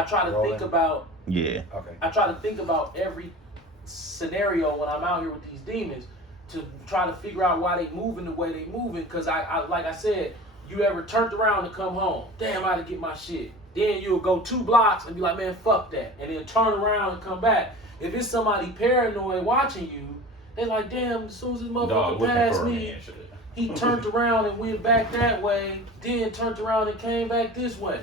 I try to think about. Yeah. Okay. I try to think about every scenario when I'm out here with these demons to try to figure out why they moving the way they moving. Cause I like I said, you ever turned around to come home? Damn, I had to get my shit. Then you'll go 2 blocks and be like, man, fuck that, and then turn around and come back. If it's somebody paranoid watching you, they like, damn, as soon as this motherfucker passed me, he turned around and went back that way, then turned around and came back this way.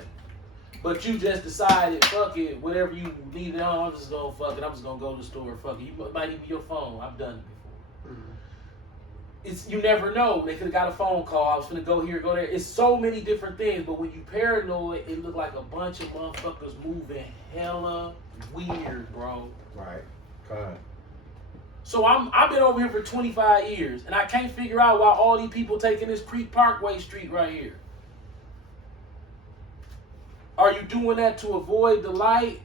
But you just decided, fuck it, whatever you needed on, I'm just gonna fuck it. I'm just gonna go to the store, fuck it. You might even your phone. I've done it before. It's you never know. They could have got a phone call. I was gonna go here, go there. It's so many different things. But when you paranoid, it look like a bunch of motherfuckers moving hella weird, bro. Right. Correct. So I've been over here for 25 years, and I can't figure out why all these people taking this Creek Parkway Street right here. Are you doing that to avoid the light?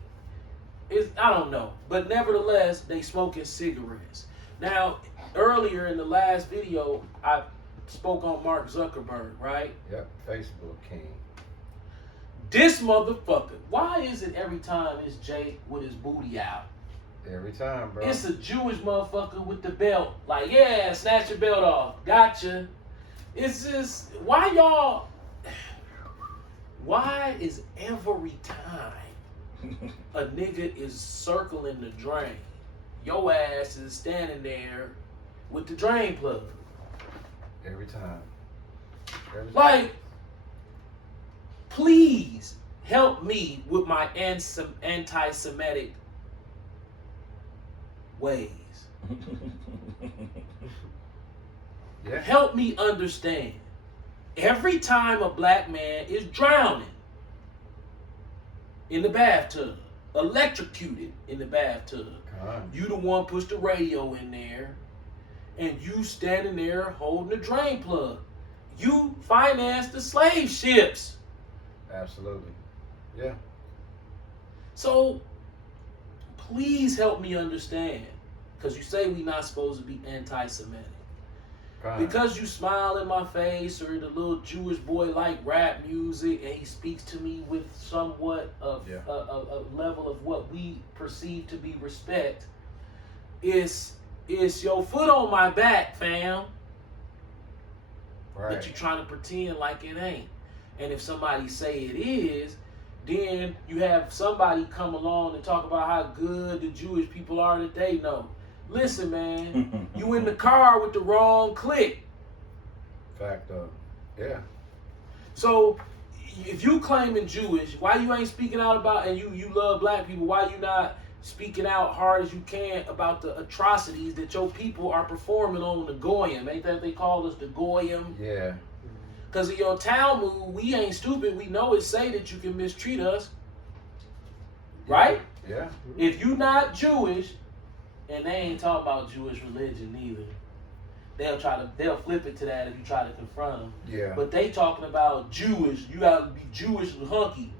I don't know. But nevertheless, they smoking cigarettes. Now, earlier in the last video, I spoke on Mark Zuckerberg, right? Yep. Facebook king. This motherfucker, why is it every time it's Jake with his booty out? Every time, bro. It's a Jewish motherfucker with the belt. Like, yeah, snatch your belt off. Gotcha. It's just, why is every time a nigga is circling the drain, your ass is standing there with the drain plug? Every time. Every time. Like, please help me with my anti-Semitic ways. Yeah. Help me understand. Every time a black man is drowning in the bathtub, electrocuted in the bathtub, you the one push the radio in there, and you standing there holding the drain plug. You finance the slave ships. Absolutely. Yeah. So please help me understand, because you say we not supposed to be anti-Semitic. Because you smile in my face, or the little Jewish boy like rap music, and he speaks to me with somewhat of a level of what we perceive to be respect, it's your foot on my back, fam. Right. But you trying to pretend like it ain't. And if somebody say it is, then you have somebody come along and talk about how good the Jewish people are today. No. Listen, man, you in the car with the wrong clique. Fact up. Yeah. So if you claiming Jewish, why you ain't speaking out about, and you love black people, why you not speaking out hard as you can about the atrocities that your people are performing on the Goyim? Ain't that they call us the Goyim? Yeah. Because of your Talmud, we ain't stupid. We know it say that you can mistreat us. Right? Yeah. If you not Jewish, and they ain't talking about Jewish religion either, they'll flip it to that if you try to confront them. Yeah. But they talking about Jewish. You gotta be Jewish and hunky,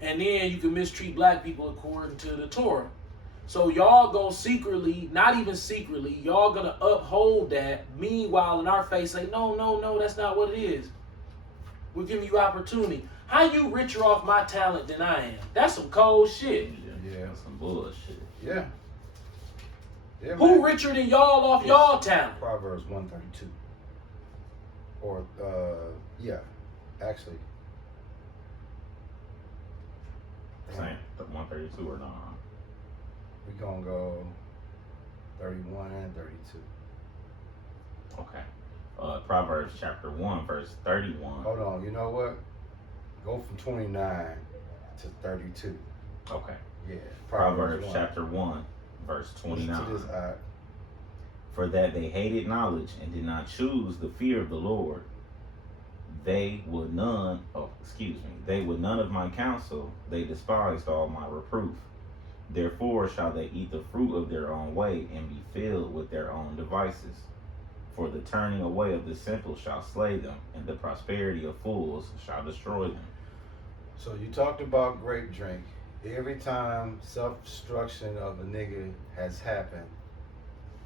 and then you can mistreat black people according to the Torah. So y'all gonna secretly, not even secretly, y'all gonna uphold that. Meanwhile, in our face, say, no, that's not what it is. We're giving you opportunity. How you richer off my talent than I am? That's some cold shit. Yeah. Some bullshit. Yeah. Yeah, Who man. richer than y'all off y'all talent? Proverbs 132. Or, yeah, actually. Same. 132 or not? We're going to go 31 and 32. Okay. Proverbs chapter 1, verse 31. Hold on. You know what? Go from 29 to 32. Okay. Yeah. Proverbs 1. chapter 1, verse 29. Listen to this, For that they hated knowledge and did not choose the fear of the Lord, they would none of my counsel, they despised all my reproof. Therefore shall they eat the fruit of their own way and be filled with their own devices. For the turning away of the simple shall slay them, and the prosperity of fools shall destroy them. So you talked about grape drink. Every time self-destruction of a nigga has happened,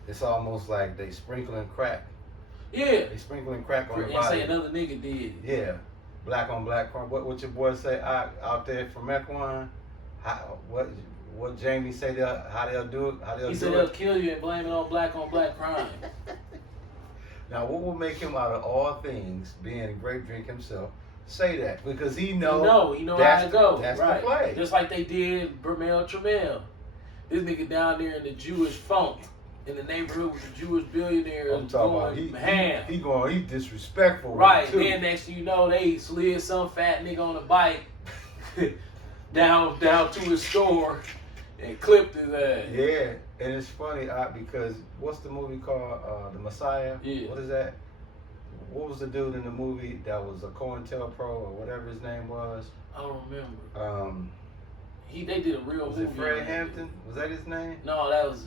it's almost like they sprinkling crack. Yeah. They sprinkling crack on the And body. say another nigga did. Yeah. Black on black crime. What your boy say out there from Equine? what Jamie say? How they'll do it? How they'll He do said it? they'll kill you and blame it on black crime. Now, what will make him, out of all things, being a grape drink himself, say that? Because he know He know that's how to go. That's right. the play. Just like they did Bremel Tremel. This nigga down there in the Jewish funk, in the neighborhood with the Jewish billionaires I'm talking about going ham. He disrespectful. Right. Too. Then next thing you know, they slid some fat nigga on a bike down to his store and clipped his ass. Yeah, and it's funny because what's the movie called? The Messiah. Yeah. What is that? What was the dude in the movie that was a COINTELPRO or whatever his name was? I don't remember. They did a real Was movie. it Fred on Hampton? Was that his name? No, that was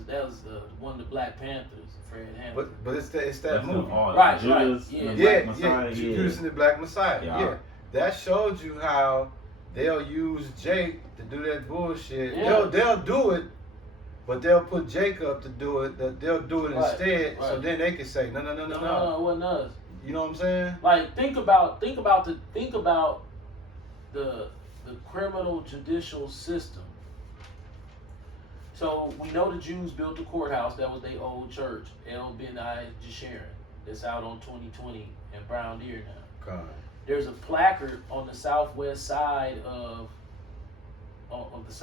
one of the Black Panthers, Fred Hampton. But it's that That's movie. Right, Judas right, and the Yeah, Black Messiah, yeah, Judas and the Black Messiah. Yeah. That showed you how they'll use Jake to do that bullshit. Yeah. They'll do it, but they'll put Jake up to do it. They'll do it Right, instead, so right. then they can say no. No, it wasn't us. You know what I'm saying? Like think about the criminal judicial system. So we know the Jews built the courthouse. That was their old church, El Ben Jeshurun. That's out on 2020 and Brown Deer now. God. There's a placard on the southwest side of the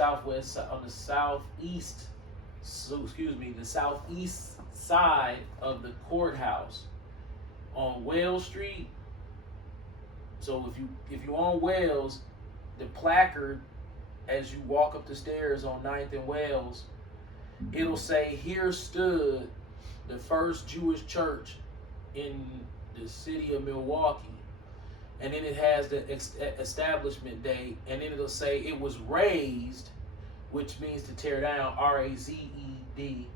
southeast side of the courthouse on Wales Street. So if you on Wales, the placard as you walk up the stairs on 9th and Wales, it'll say, "Here stood the first Jewish church in the city of Milwaukee." And then it has the establishment date, and then it'll say it was raised, which means to tear down, R-A-Z-E-D,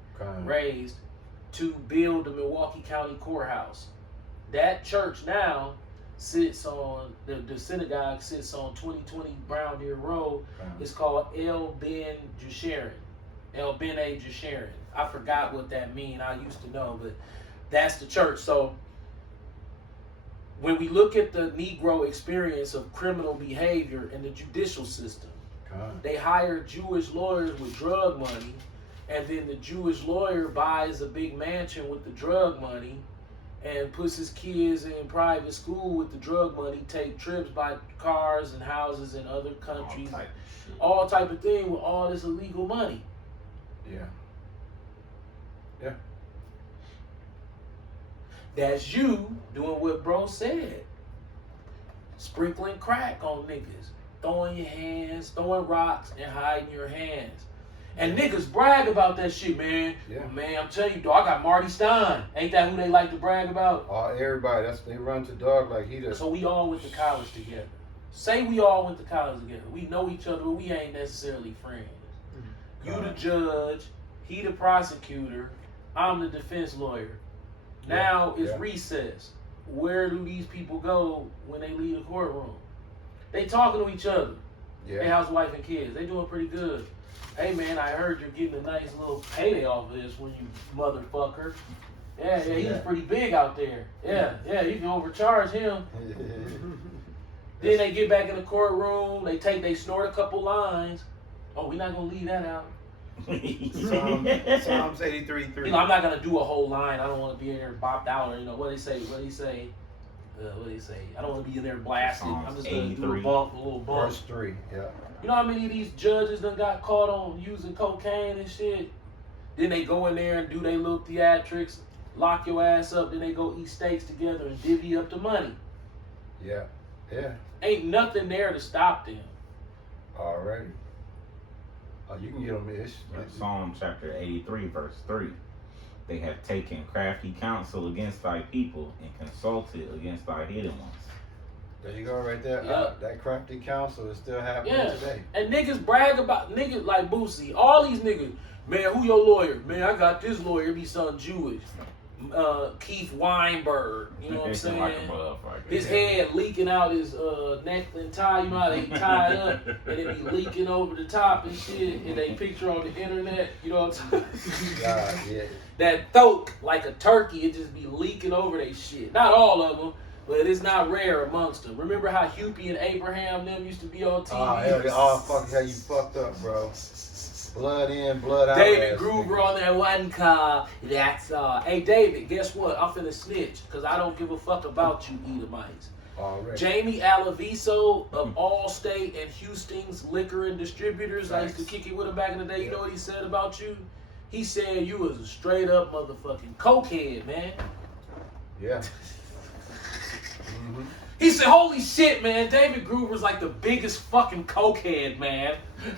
raised, to build the Milwaukee County Courthouse. That church now sits on, the synagogue sits on 2020 Brown Deer Road. It's called El Ben Jeshurun. El Ben A Jeshurun. I forgot what that means. I used to know, but that's the church. So when we look at the Negro experience of criminal behavior in the judicial system, they hire Jewish lawyers with drug money, and then the Jewish lawyer buys a big mansion with the drug money and puts his kids in private school with the drug money, take trips by cars and houses in other countries, all type of thing with all this illegal money. Yeah. That's you doing what bro said. Sprinkling crack on niggas. Throwing your hands, throwing rocks, and hiding your hands. And niggas brag about that shit, man. Yeah. Man, I'm telling you, dog, I got Marty Stein. Ain't that who they like to brag about? Everybody, they run to dog like he does. So we all went to college together. Say we all went to college together. We know each other, but we ain't necessarily friends. You the judge, he the prosecutor, I'm the defense lawyer. Now it's recess. Where do these people go when they leave the courtroom? They talking to each other. Yeah. They housewife and kids. They doing pretty good. Hey man, I heard you're getting a nice little payday off of this when you motherfucker. Yeah, he's pretty big out there. Yeah, you can overcharge him. Then they get back in the courtroom, they snort a couple lines. Oh, we're not gonna leave that out. Psalms 83:3. I'm not gonna do a whole line. I don't want to be in there bopped out or what they say. I don't want to be in there blasted. I'm just gonna do a little bump. Verse 3. Yeah. You know how many of these judges done got caught on using cocaine and shit? Then they go in there and do their little theatrics, lock your ass up, then they go eat steaks together and divvy up the money. Yeah. Ain't nothing there to stop them. Alrighty. You can get them Ish. Psalm chapter 83, verse 3. They have taken crafty counsel against thy people and consulted against thy hidden ones. There you go, right there. Yep. That crafty counsel is still happening today. And niggas brag about niggas like Boosie. All these niggas, man, who your lawyer? Man, I got this lawyer. Be something Jewish. Keith Weinberg. You know what I'm saying? His head leaking out his neck and tie. You know how they tie it up and it be leaking over the top and shit. And they picture on the internet. You know what I'm saying? God, yeah. That throat like a turkey. It just be leaking over they shit. Not all of them. but it's not rare amongst them. Remember how Huey and Abraham them used to be on TV? Oh, hell yeah. Oh, fuck, how you fucked up, bro. Blood in, blood out. David Gruber on that one car. That's Hey David, guess what? I'm finna snitch because I don't give a fuck about you Edomites. Already. Jamie Alaviso of Allstate and Houston's Liquor and Distributors. I used to kick it with him back in the day. You know what he said about you? He said you was a straight up motherfucking cokehead, man. Yeah. He said, holy shit, man, David Gruber's like the biggest fucking cokehead, man.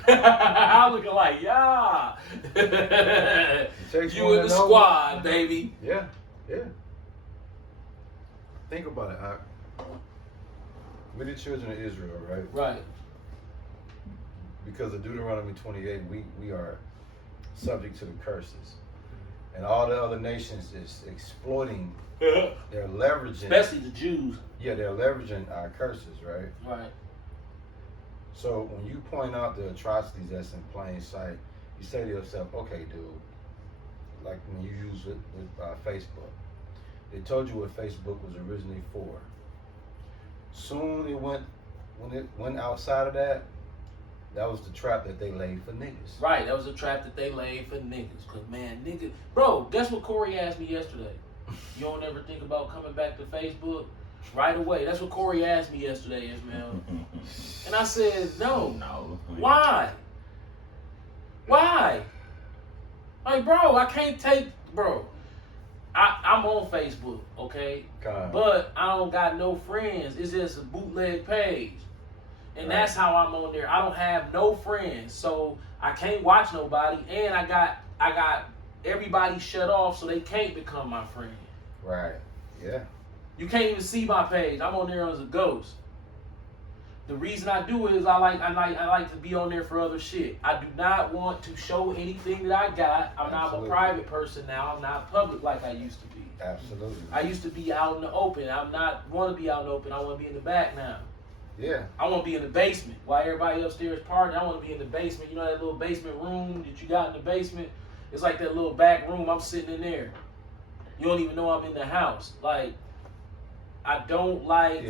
I'm looking like, yeah. You in the squad, baby. Yeah, yeah. Think about it. We're the children of Israel, right? Right. Because of Deuteronomy 28, we are subject to the curses. And all the other nations is exploiting, they're leveraging. Especially the Jews. Yeah, they're leveraging our curses, right? Right. So when you point out the atrocities that's in plain sight, you say to yourself, okay, dude, like when you use it with Facebook, they told you what Facebook was originally for. Soon when it went outside of that, that was the trap that they laid for niggas. Right, that was a trap that they laid for niggas. Cause man, niggas, bro, guess what Corey asked me yesterday? You don't ever think about coming back to Facebook? Right away. That's what Corey asked me yesterday, Ismail. And I said, no. No. Why? Why? Like, bro, I can't take, bro. I'm on Facebook, okay? God. But I don't got no friends. It's just a bootleg page. And that's how I'm on there. I don't have no friends. So I can't watch nobody. And I got everybody shut off so they can't become my friend. Right. Yeah. You can't even see my page. I'm on there as a ghost. The reason I do it is I like to be on there for other shit. I do not want to show anything that I got. I'm not a private person now. I'm not public like I used to be. Absolutely. I used to be out in the open. I'm not want to be out in the open. I want to be in the back now. Yeah. I want to be in the basement. While everybody upstairs partying, I want to be in the basement. You know that little basement room that you got in the basement? It's like that little back room. I'm sitting in there. You don't even know I'm in the house. Like, I don't like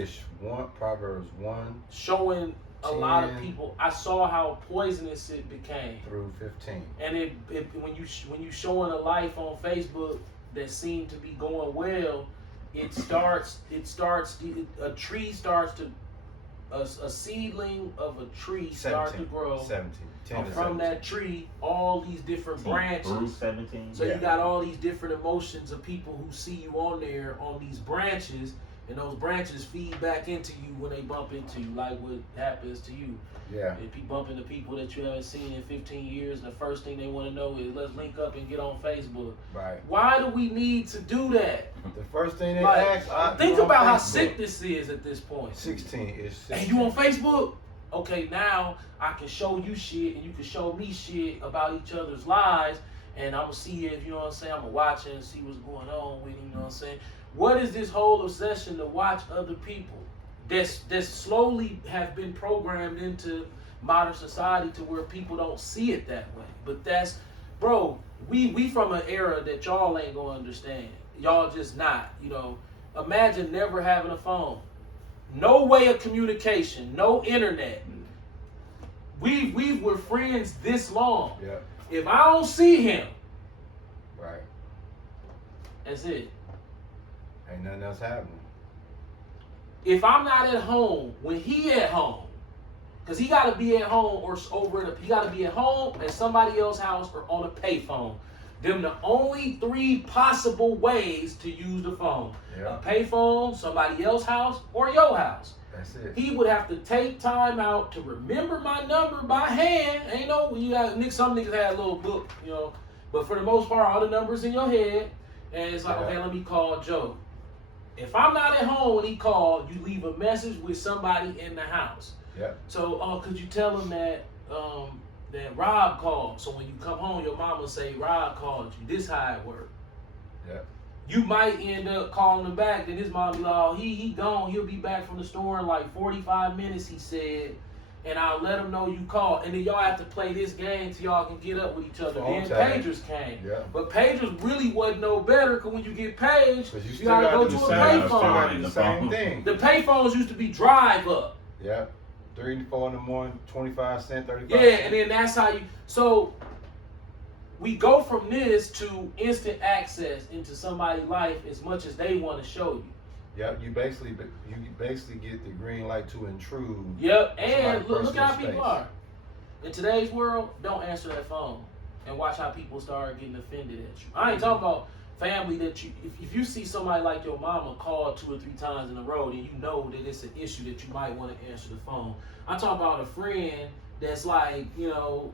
Proverbs 1 showing a lot of people. I saw how poisonous it became through 15. and when you showing a life on Facebook that seemed to be going well, a tree starts to a seedling of a tree starts to grow. 17. 10 and to from 17. that tree, all these different branches. Through 17. So you got all these different emotions of people who see you on there on these branches. And those branches feed back into you when they bump into you, like what happens to you. Yeah. If you bump into people that you haven't seen in 15 years, the first thing they want to know is, let's link up and get on Facebook. Right. Why do we need to do that? The first thing they Like, ask, think about how Facebook. sick this is at this point. 16 is 16. Hey, you on Facebook? Okay, now I can show you shit and you can show me shit about each other's lives, and I'm gonna see if, you know what I'm saying, I'm gonna watch it and see what's going on with him, you know what I'm saying? What is this whole obsession to watch other people that slowly have been programmed into modern society to where people don't see it that way? But that's, bro, we from an era that y'all ain't gonna understand. Y'all just not, you know. Imagine never having a phone. No way of communication, no internet. We were friends this long. Yeah. If I don't see him, Right. that's it. Ain't nothing else happening. If I'm not at home, when he at home, because he got to be at home or he got to be at home at somebody else's house or on a payphone. Them the only three possible ways to use the phone. Yeah. A payphone, somebody else's house, or your house. That's it. He would have to take time out to remember my number by hand. Ain't no, some niggas had a little book, you know. But for the most part, all the numbers in your head. And it's like, okay, let me call Joe. If I'm not at home when he called, you leave a message with somebody in the house. Yeah. So, could you tell him that that Rob called? So when you come home, your mama say Rob called you. This how it work. Yeah. You might end up calling him back. Then his mom be like, oh, he gone. He'll be back from the store in like 45 minutes, he said. and I'll let them know you called. And then y'all have to play this game till y'all can get up with each other. Phone Then tag. pagers came. Yeah. But pagers really wasn't no better, because when you get paged, But you you still gotta gotta go do to the a same, still payphone. gotta do the same thing. The payphones used to be drive up. Yeah. 3 to 4 in the morning, 25 cents, 35 Yeah, cents. and then that's how you. So we go from this to instant access into somebody's life as much as they want to show you. Yep, you basically get the green light to intrude. Yep, and Somebody's look how personal people space. are. In today's world, don't answer that phone. And watch how people start getting offended at you. I ain't talking about family that you, if you see somebody like your mama call 2 or 3 times in a row, then you know that it's an issue that you might want to answer the phone. I'm talking about a friend that's like, you know,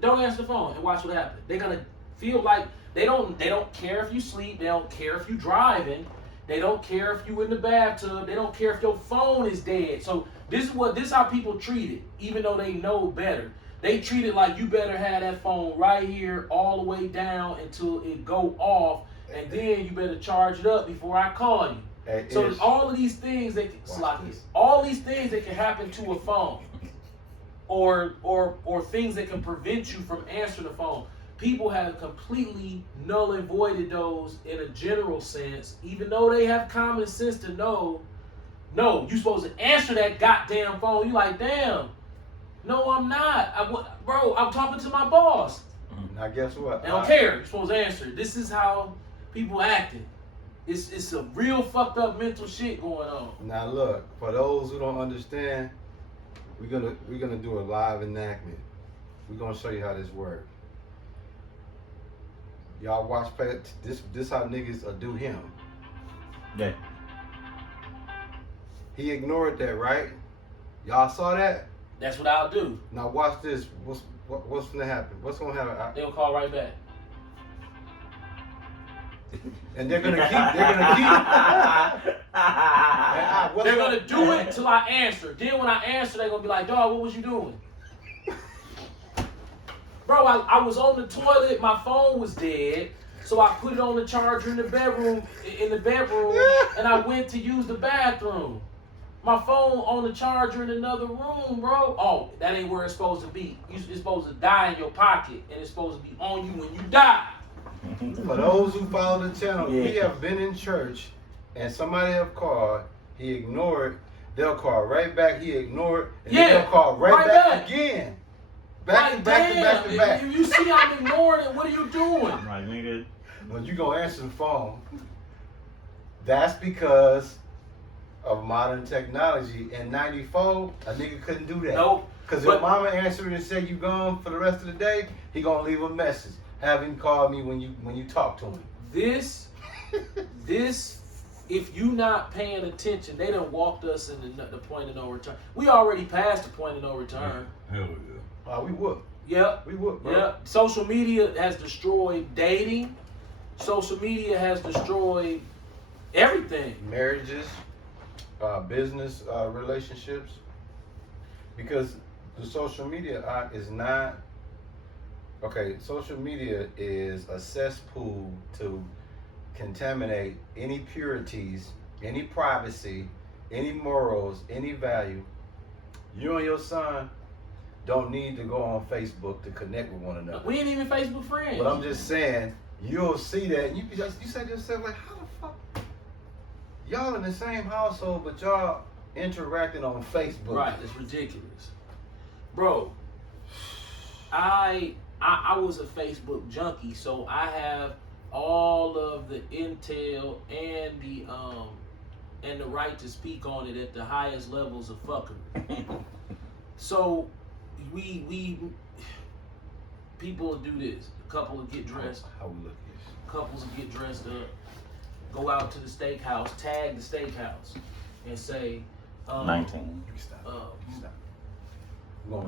don't answer the phone and watch what happens. They're gonna feel like they don't care if you sleep, they don't care if you driving, they don't care if you in the bathtub, they don't care if your phone is dead. So this is how people treat it, even though they know better. They treat it like you better have that phone right here all the way down until it go off, and then you better charge it up before I call you. Hey, So Ish, all of these things that Watch this. all these things that can happen to a phone, or things that can prevent you from answering the phone. People have completely null and voided those in a general sense, even though they have common sense to know, no, you're supposed to answer that goddamn phone. You like, damn, no, I'm not. Bro, I'm talking to my boss. now guess what? I don't care. You're supposed to answer. This is how people acting. It's a real fucked up mental shit going on. Now look, for those who don't understand, we're gonna do a live enactment. We're gonna show you how this works. Y'all watch this how niggas do him. Yeah. He ignored that, right? Y'all saw that? That's what I'll do. Now watch this. What's gonna happen? What's gonna happen? They'll call right back. And they're gonna keep. They're gonna do it till I answer. Then when I answer, they're gonna be like, dog, what was you doing? Bro, I was on the toilet, my phone was dead, so I put it on the charger in the bedroom, and I went to use the bathroom. My phone on the charger in another room, bro. Oh, that ain't where it's supposed to be. It's supposed to die in your pocket, and it's supposed to be on you when you die. For those who follow the channel, Yeah. we have been in church and somebody have called, he ignored, they'll call right back, he ignored, and then Yeah, they'll call right right back back. again. Like, Back to back. If you see I'm ignoring it, what are you doing? Like, nigga. When you gonna answer the phone, that's because of modern technology. In 94, a nigga couldn't do that. Nope. Because But- if mama answered and said you gone for the rest of the day, he gonna leave a message. Have him call me when you talk to him. This, if you not paying attention, they done walked us into the point of no return. We already passed the point of no return. Hell yeah. We would. Yep. We would, bro. Yep. Social media has destroyed dating. Social media has destroyed everything. Marriages, business relationships. Because the social media is not. Okay, social media is a cesspool to contaminate any purities, any privacy, any morals, any value. You and your son don't need to go on Facebook to connect with one another. We ain't even Facebook friends. But I'm just saying, you'll see that, and you say to yourself, like, how the fuck? Y'all in the same household, but y'all interacting on Facebook. Right, it's ridiculous. Bro, I was a Facebook junkie, so I have all of the intel and the right to speak on it at the highest levels of fuckery. So we people do this. A couple will get dressed. How we look at this. Couples will get dressed up, go out to the steakhouse, tag the steakhouse, and say, 19. Stop. uh, Stop. We're gonna